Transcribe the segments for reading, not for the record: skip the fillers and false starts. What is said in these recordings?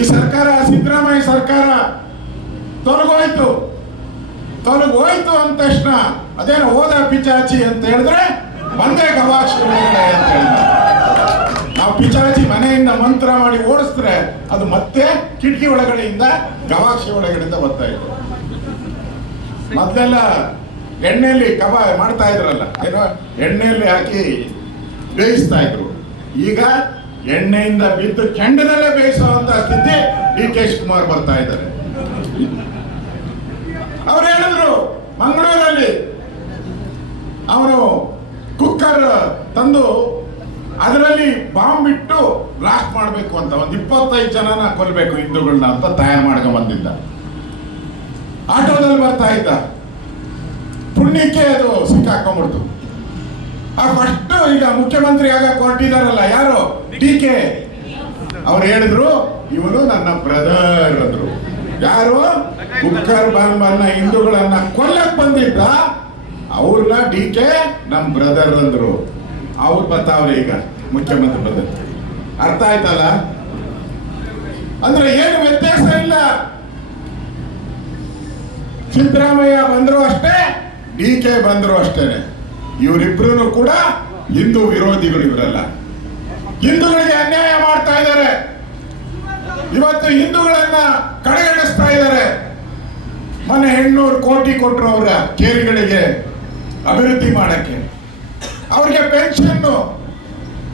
ಈ ಸರ್ಕಾರ, ಸಿದ್ದರಾಮಯ್ಯ ಸರ್ಕಾರ ತೊಲಗೋಯ್ತು ಅಂದ ತಕ್ಷಣ ಅದೇನೋ ಹೋದ ಪಿಚಾಚಿ ಅಂತ ಹೇಳಿದ್ರೆ ಬಂದೇ ಗವಾಕ್ಷಿ ಅಂತ ಹೇಳಿದ್ರು. ನಾವು ಪಿಚಾಚಿ ಮನೆಯಿಂದ ಮಂತ್ರ ಮಾಡಿ ಓಡಿಸಿದ್ರೆ ಅದು ಮತ್ತೆ ಕಿಟಕಿ ಒಳಗಡೆಯಿಂದ ಗವಾಕ್ಷಿ ಒಳಗಡೆಯಿಂದ ಬರ್ತಾ ಇತ್ತು. ಮೊದಲೆಲ್ಲ ಎಣ್ಣೆಯಲ್ಲಿ ಕಬಾಬ್ ಮಾಡ್ತಾ ಇದ್ರಲ್ಲ, ಏನೋ ಎಣ್ಣೆಯಲ್ಲಿ ಹಾಕಿ ಬೇಯಿಸ್ತಾ ಇದ್ರು. ಈಗ ಎಣ್ಣೆಯಿಂದ ಬಿದ್ದು ಕೆಂಡದಲ್ಲೇ ಬೇಯಿಸುವಂತ ಸ್ಥಿತಿ ಡಿ.ಕೆ. ಶಿವಕುಮಾರ್ ಬರ್ತಾ ಇದ್ದಾರೆ. ಅವ್ರು ಹೇಳಿದ್ರು ಮಂಗಳೂರಲ್ಲಿ ಅವನು ಕುಕ್ಕರ್ ತಂದು ಅದರಲ್ಲಿ ಬಾಂಬ್ ಬಿಟ್ಟು ಬ್ಲಾಸ್ಟ್ ಮಾಡಬೇಕು ಅಂತ, ಒಂದು 25 ಜನನ ಕೊಲ್ಲಬೇಕು ಹಿಂದೂಗಳನ್ನ ಅಂತ ತಯಾರು ಮಾಡ್ಕೊಂಡು ಬಂದಿದ್ದ. ಆಟೋದಲ್ಲಿ ಬರ್ತಾ ಇದ್ದ, ಪುಣ್ಯಕ್ಕೆ ಅದು ಸಿಕ್ಕಾಕೊಂಡ್ಬಿಡ್ತು. ಫಸ್ಟ್ ಈಗ ಮುಖ್ಯಮಂತ್ರಿ ಆಗ ಹೊರಟಿದಾರಲ್ಲ ಯಾರು, ಡಿ.ಕೆ. ಅವ್ರು ಹೇಳಿದ್ರು ಇವನು ನನ್ನ ಬ್ರದರ್ ಅಂದ್ರು. ಯಾರು? ಕುಕ್ಕರ್ ಬಾಂಬನ್ನ ಹಿಂದೂಗಳನ್ನ ಕೊಲ್ಲಕ್ ಬಂದಿದ್ದ ಅವ್ರನ್ನ ಡಿ.ಕೆ. ನಮ್ ಬ್ರದರ್ ಅಂದ್ರು. ಅವ್ರು ಬರ್ತಾವ್ರೆ ಈಗ ಮುಖ್ಯಮಂತ್ರಿ ಬ್ರದರ್. ಅರ್ಥ ಆಯ್ತಲ್ಲ? ಅಂದ್ರೆ ಏನು ವ್ಯತ್ಯಾಸ ಇಲ್ಲ. ಸಿದ್ದರಾಮಯ್ಯ ಬಂದ್ರು ಅಷ್ಟೇ, ಡಿ.ಕೆ. ಬಂದ್ರು ಅಷ್ಟೇನೆ. ಇವರಿಬ್ರು ಕೂಡ ಹಿಂದೂ ವಿರೋಧಿಗಳು. ಇವರೆಲ್ಲ ಹಿಂದೂಗಳಿಗೆ ಅನ್ಯಾಯ ಮಾಡ್ತಾ ಇದ್ದಾರೆ. ಇವತ್ತು ಹಿಂದೂಗಳನ್ನ ಕಡೆಗಣಿಸ್ತಾ ಇದ್ದಾರೆ. ಮೊನ್ನೆ 800 ಕೋಟಿ ಕೊಟ್ಟರು ಅವರ ಕೇರಿಗಳಿಗೆ ಅಭಿವೃದ್ಧಿ ಮಾಡಕ್ಕೆ. ಅವ್ರಿಗೆ ಪೆನ್ಷನ್,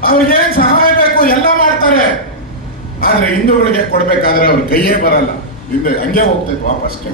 ಅವ್ರಿಗೆ ಏನ್ ಸಹಾಯ ಬೇಕು ಎಲ್ಲ ಮಾಡ್ತಾರೆ. ಆದ್ರೆ ಹಿಂದೂಗಳಿಗೆ ಕೊಡ್ಬೇಕಾದ್ರೆ ಅವ್ರ ಕೈಯೇ ಬರಲ್ಲ, ಹಿಂದೆ ಹಂಗೆ ಹೋಗ್ತೈತೆ ವಾಪಸ್ಗೆ.